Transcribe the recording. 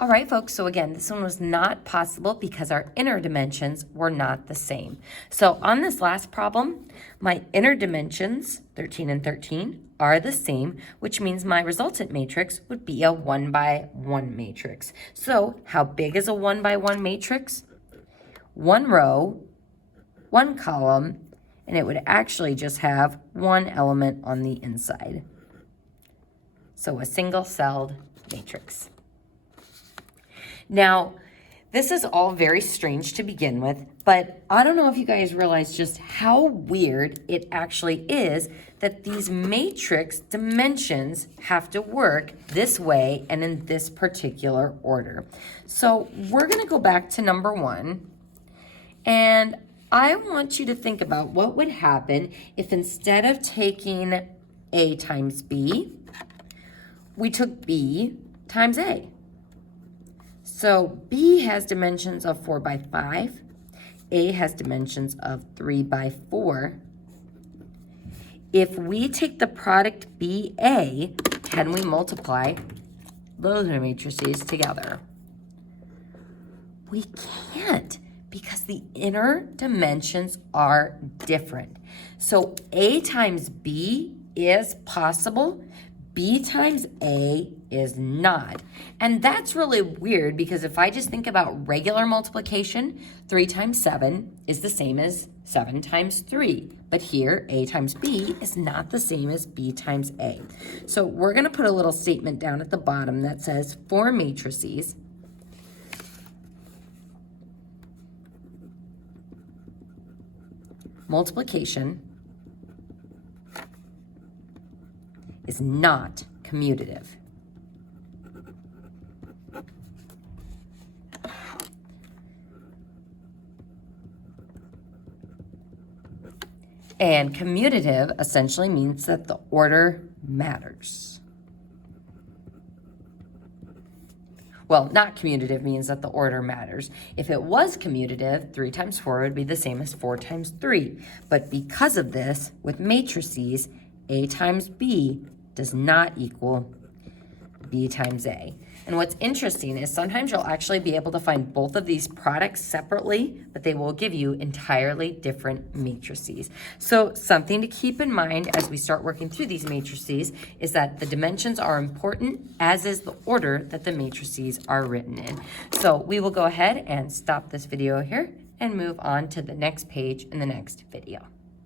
All right, folks, so again, this one was not possible because our inner dimensions were not the same. So on this last problem, my inner dimensions, 13 and 13, are the same, which means my resultant matrix would be a 1 by 1 matrix. So how big is a 1 by 1 matrix? One row, one column, and it would actually just have one element on the inside. So a single-celled matrix. Now, this is all very strange to begin with, but I don't know if you guys realize just how weird it actually is that these matrix dimensions have to work this way and in this particular order. So we're going to go back to number 1, and I want you to think about what would happen if instead of taking A times B, we took B times A. So B has dimensions of 4 by 5. A has dimensions of 3 by 4. If we take the product BA, can we multiply those matrices together? We can't because the inner dimensions are different. So A times B is possible. B times A is not. And that's really weird because if I just think about regular multiplication, 3 times 7 is the same as 7 times 3. But here, A times B is not the same as B times A. So we're going to put a little statement down at the bottom that says, for matrices, multiplication is not commutative. And commutative essentially means that the order matters. Well, not commutative means that the order matters. If it was commutative, 3 times 4 would be the same as 4 times 3. But because of this, with matrices, A times B does not equal B times A. And what's interesting is sometimes you'll actually be able to find both of these products separately, but they will give you entirely different matrices. So something to keep in mind as we start working through these matrices is that the dimensions are important, as is the order that the matrices are written in. So we will go ahead and stop this video here and move on to the next page in the next video.